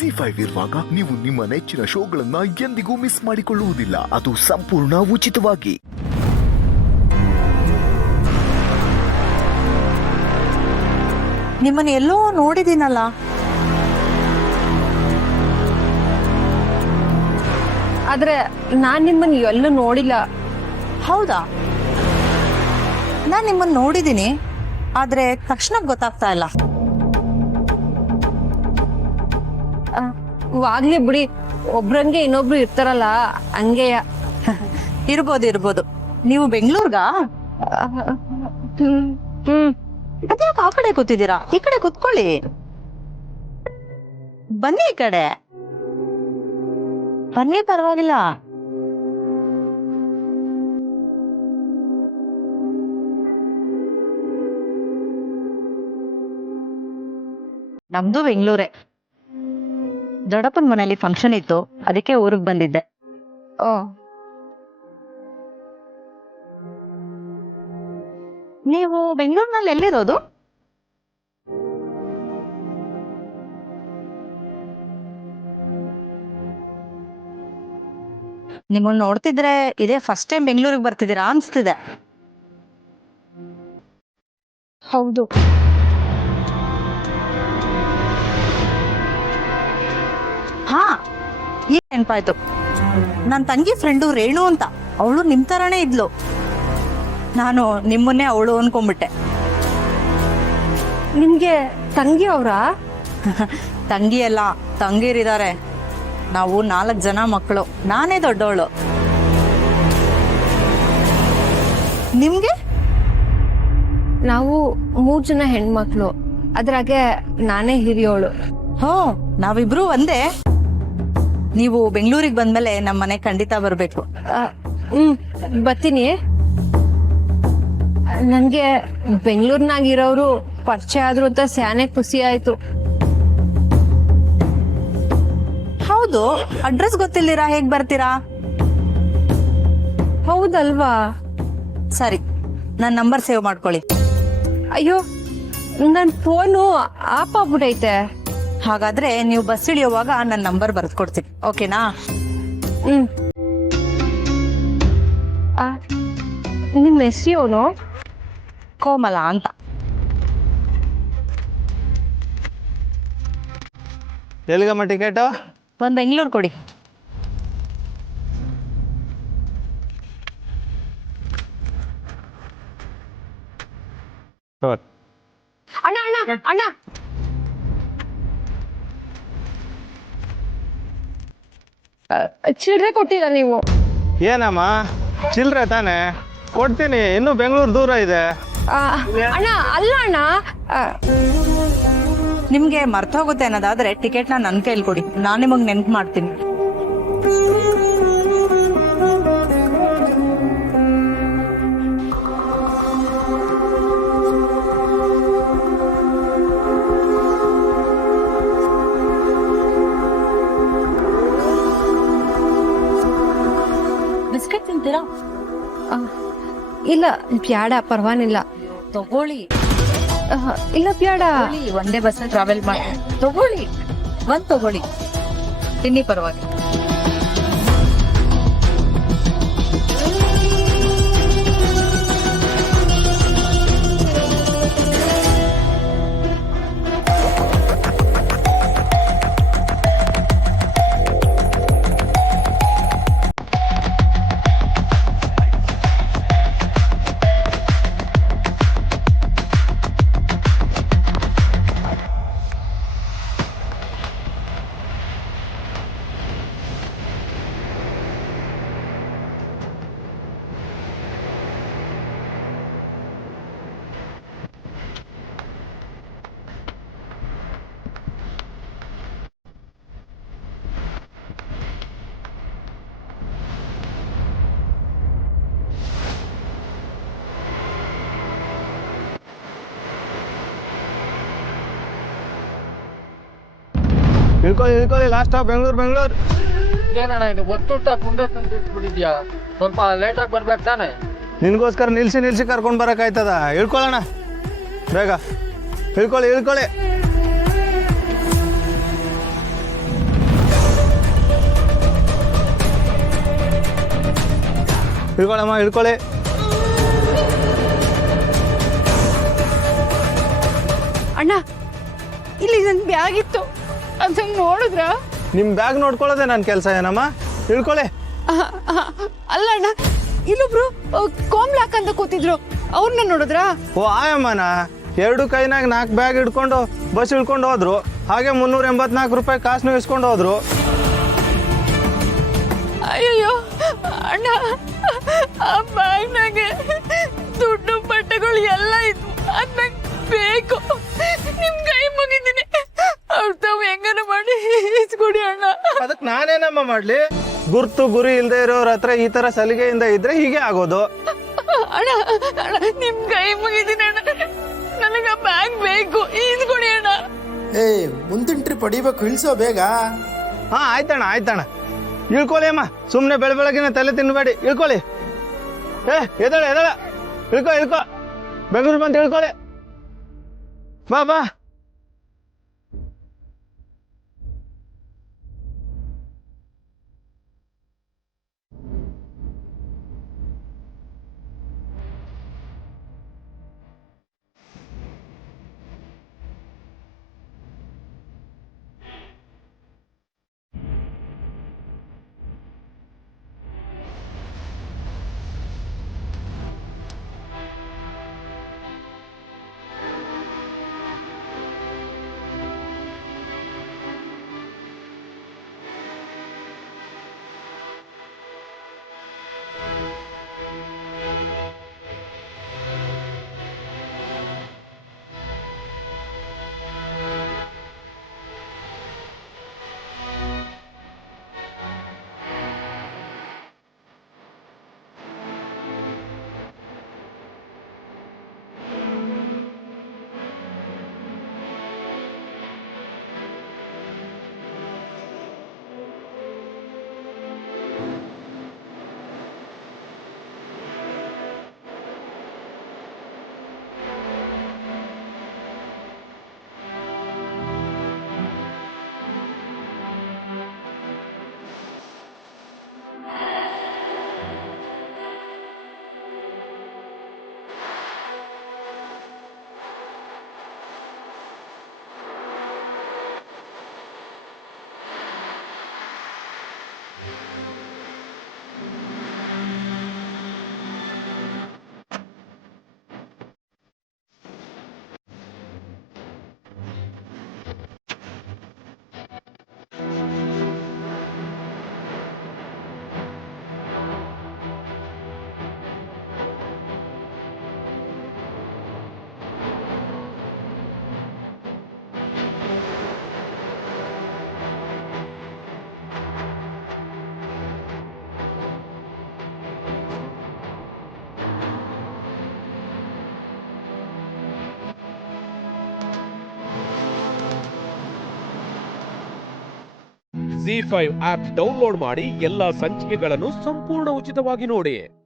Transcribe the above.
ಜಿ5 ಇರುವಾಗ ನೀವು ನಿಮ್ಮ ನೆಚ್ಚಿನ ಶೋಗಳನ್ನ ಎಂದಿಗೂ ಮಿಸ್ ಮಾಡಿಕೊಳ್ಳುವುದಿಲ್ಲ. ಅದು ಸಂಪೂರ್ಣ ಉಚಿತವಾಗಿ. ನಿಮ್ಮನ್ನ ಎಲ್ಲೋ ನೋಡಿದೀನಲ್ಲ. ಆದ್ರೆ ನಾನ್ ನಿಮ್ಮನ್ನ ಎಲ್ಲೂ ನೋಡಿಲ್ಲ. ಹೌದಾ? ನಾನ್ ನಿಮ್ಮನ್ನ ನೋಡಿದೀನಿ, ಆದ್ರೆ ತಕ್ಷಣ ಗೊತ್ತಾಗ್ತಾ ಇಲ್ಲ. ವಾಗ್ಲಿ ಬಿಡಿ, ಒಬ್ರಂಗೆ ಇನ್ನೊಬ್ರು ಇರ್ತಾರಲ್ಲ ಹಂಗೆಯ. ಇರ್ಬೋದು. ನೀವು ಬೆಂಗಳೂರ್ಗಾ? ಅದ್ಯಾಕೆ ಆ ಕಡೆ ಕೂತಿದ್ದೀರಾ? ಈ ಕಡೆ ಕೂತ್ಕೊಳ್ಳಿ. ಬನ್ನಿ ಈ ಕಡೆ ಬನ್ನಿ, ಪರವಾಗಿಲ್ಲ. ನಮ್ದು ಬೆಂಗಳೂರೇ. ದೊಡ್ಡಪ್ಪನ ಮನೇಲಿ ಫಂಕ್ಷನ್ ಇತ್ತು, ಅದಕ್ಕೆ ಊರಿಗೆ ಬಂದಿದ್ದೆ. ಓ, ನೀವು ಬೆಂಗಳೂರಿನಲ್ಲಿ ಎಲ್ಲಿರೋದು? ನಿಮ್ಮನ್ನ ನೋಡ್ತಿದ್ರೆ ಇದೇ ಫಸ್ಟ್ ಟೈಮ್ ಬೆಂಗಳೂರಿಗೆ ಬರ್ತಿದ್ದೀರಾ ಅನ್ಸ್ತಿದೆ. ಹೌದು. ಹಾ, ಈಗ ನೆನ್ಪಾಯ್ತು. ನನ್ನ ತಂಗಿ ಫ್ರೆಂಡು ರೇಣು ಅಂತ, ಅವಳು ನಿಮ್ ತರಾನೇ ಇದ್ಲು. ನಾನು ನಿಮ್ಮನ್ನೇ ಅವಳು ಅನ್ಕೊಂಡ್ಬಿಟ್ಟೆ. ನಿಮ್ಗೆ ತಂಗಿ ಅವ್ರಾ? ತಂಗಿ ಎಲ್ಲ, ತಂಗಿರಿದ್ದಾರೆ. ನಾವು 4 ಜನ ಮಕ್ಕಳು, ನಾನೇ ದೊಡ್ಡವಳು. ನಿಮ್ಗೆ? ನಾವು 3 ಜನ ಹೆಣ್ಮಕ್ಳು, ಅದ್ರಾಗೆ ನಾನೇ ಹಿರಿಯೋಳು. ಹೋ, ನಾವಿಬ್ರು ಒಂದೇ. ನೀವು ಬೆಂಗಳೂರಿಗೆ ಬಂದ್ಮೇಲೆ ನಮ್ಮ ಮನೆ ಖಂಡಿತ ಬರ್ಬೇಕು. ಬರ್ತೀನಿ. ನನ್ಗೆ ಬೆಂಗಳೂರಿನಾಗಿರೋರು ಪರಿಚಯ ಆದ್ರು ಅಂತ ಸ್ಯಾನೆ ಖುಷಿ ಆಯ್ತು. ಹೌದು, ಅಡ್ರೆಸ್ ಗೊತ್ತಿಲ್ದಿರಾ ಹೇಗ್ ಬರ್ತೀರಾ? ಹೌದಲ್ವಾ? ಸರಿ, ನನ್ನ ನಂಬರ್ ಸೇವ್ ಮಾಡ್ಕೊಳ್ಳಿ. ಅಯ್ಯೋ, ನನ್ ಫೋನು ಆಫ್ ಆಗ್ಬಿಟ್ಟೈತೆ. ಹಾಗಾದ್ರೆ ನೀವು ಬಸ್ ಇಳಿಯುವಾಗ ನನ್ನ ನಂಬರ್ ಬರೆದು ಕೊಡ್ತೀನಿ, ಓಕೆನಾ? ನಿಮ್ ಹೆಸರು? ಕೋಮಲ ಅಂತ. ಎಲ್ಲಿಗಮ್ಮ ಟಿಕೆಟು? ಒಂದ್ ಬೆಂಗಳೂರು ಕೊಡಿ. ಅಣ್ಣ ಅಣ್ಣ ಅಣ್ಣ, ಚಿಲ್ಲರೆ ಕೊಟ್ಟಿಲ್ಲ ನೀವು? ಏನಮ್ಮ ಚಿಲ್ಲರೆ ತಾನೆ ಕೊಡ್ತೀನಿ, ಇನ್ನು ಬೆಂಗಳೂರು ದೂರ ಇದೆ. ಅಣ್ಣ ಅಲ್ಲ ಅಣ್ಣ, ನಿಮ್ಗೆ ಮರ್ತೋಗುತ್ತೆ ಅನ್ನೋದಾದ್ರೆ ಟಿಕೆಟ್ನ ನನ್ ಕೈಲಿ ಕೊಡಿ, ನಾನ್ ನಿಮಗ್ ನೆನ್ಪು ಮಾಡ್ತೀನಿ. ಬಿಸ್ಕೆಟ್ ತಿಂತೀರಾ? ಇಲ್ಲ ಬ್ಯಾಡ, ಪರವಾಗಿಲ್ಲ. ತಗೊಳ್ಳಿ. ಇಲ್ಲ ಬ್ಯಾಡ. ಒಂದೇ ಬಸ್ ಟ್ರಾವೆಲ್ ಮಾಡಿ, ತಗೊಳ್ಳಿ. ತಗೊಳ್ಳಿ, ತಿನ್ನಿ, ಪರವಾಗಿ. ಇಳ್ಕೊಳ್ಳಿ, ಲಾಸ್ಟ್ ಸ್ಟಾಪ್ ಬೆಂಗಳೂರು. ಏನಣ್ಣ ಇದು ಒತ್ತುಟ ಮುಂದೆ ತಂದಿಟ್ಬಿಟ್ಟಿದ್ಯಾ? ಸ್ವಲ್ಪ ಲೇಟಾಗಿ ಬರ್ಬೇಕು ತಾನೆ? ನಿನ್ಗೋಸ್ಕರ ನಿಲ್ಸಿ ಕರ್ಕೊಂಡು ಬರೋಕ್ಕಾಯ್ತದ? ಇಳ್ಕೊಳ್ಳೋಣ, ಬೇಗ ಇಳ್ಕೊಳ್ಳಿ. ಇಳ್ಕೊಳಮ್ಮ ಇಳ್ಕೊಳ್ಳಿ. ಅಣ್ಣ ಇಲ್ಲಿ ನನ್ ಬ್ಯಾಗ್ ಇತ್ತು ಅದನ್ನ ನೋಡಿದ್ರ? ನಿಮ್ಮ ಬ್ಯಾಗ್ ನೋಡ್ಕೊಳ್ಳೋದೆ ನನ್ನ ಕೆಲಸ ಏನಮ್ಮ, ಇಳ್ಕೊಳ್ಳಿ. ಅಲ್ಲ ಅಣ್ಣ, ಇಲ್ಲೊಬ್ರು ಕೋಮ್ಲಾಕ್ ಅಂತ ಕೂತಿದ್ರು, ಅವ್ರನ್ನ ನೋಡಿದ್ರಾ? ಓ ಆಯಮ್ಮನ 2 ಕೈನಾಗ 4 ಬ್ಯಾಗ್ ಹಿಡ್ಕೊಂಡು ಬಸ್ ಇಳ್ಕೊಂಡು ಹೋದ್ರು. ಹಾಗೆ 384 ರೂಪಾಯಿ ಕಾಸನ್ನು ಇಸ್ಕೊಂಡು ಹೋದ್ರು. ಅಯ್ಯಯ್ಯೋ ಅಣ್ಣ, ಆ ಬ್ಯಾಗ್ನಾಗೆ ದುಡ್ಡು ಬಟ್ಟೆಗಳು ಎಲ್ಲ ಇದ್ವು, ಅದ್ ನಂಗೆ ಬೇಕು. ನಿಮ್ ಕೈ ಮುಗಿದ್ದೀನಿ, ಅವ್ರು ತಾವು ಹೆಂಗಾರ ಮಾಡಿ ಇಸ್ಕೊಡಿ ಅಣ್ಣ. ಅದಕ್ಕೆ ನಾನೇನಮ್ಮ ಮಾಡ್ಲಿ? ಗುರ್ತು ಗುರಿ ಇಲ್ದೇ ಇರೋರ ಹತ್ರ ಈ ತರ ಸಲಿಗೆಯಿಂದ ಇದ್ರೆ ಹೀಗೆ ಆಗೋದು. ಅಣ್ಣ ಅಣ್ಣ, ನಿಮ್ ಕೈ ಮುಗಿದ್ದೀನಿ ಅಣ್ಣ, ನನಗ ಬ್ಯಾಗ್ ಬೇಕು, ಇಸ್ಕೊಡಿ ಅಣ್ಣ. ಏಯ್ ಮುಂದಿನ ಟ್ರಿಪ್ ಹೊಡಿಬೇಕು, ಇಳಿಸೋ ಬೇಗ. ಹಾ ಆಯ್ತಣ್ಣ ಆಯ್ತಣ್ಣ, ಇಳ್ಕೊಳ್ಳಿ ಅಮ್ಮ. ಸುಮ್ಮನೆ ಬೆಳಗಿನ ತಲೆ ತಿನ್ನಬೇಡಿ, ಇಳ್ಕೊಳ್ಳಿ. ಎದಳ ಇಳ್ಕೊ ಬೆಂಗಳೂರು ಬಂದು ಇಳ್ಕೊಳ್ಳಿ. ಬಾ ZEE5 ಆಪ್ ಡೌನ್ಲೋಡ್ ಮಾಡಿ ಎಲ್ಲಾ ಸಂಚಿಕೆಗಳನ್ನು ಸಂಪೂರ್ಣ ಉಚಿತವಾಗಿ ನೋಡಿ.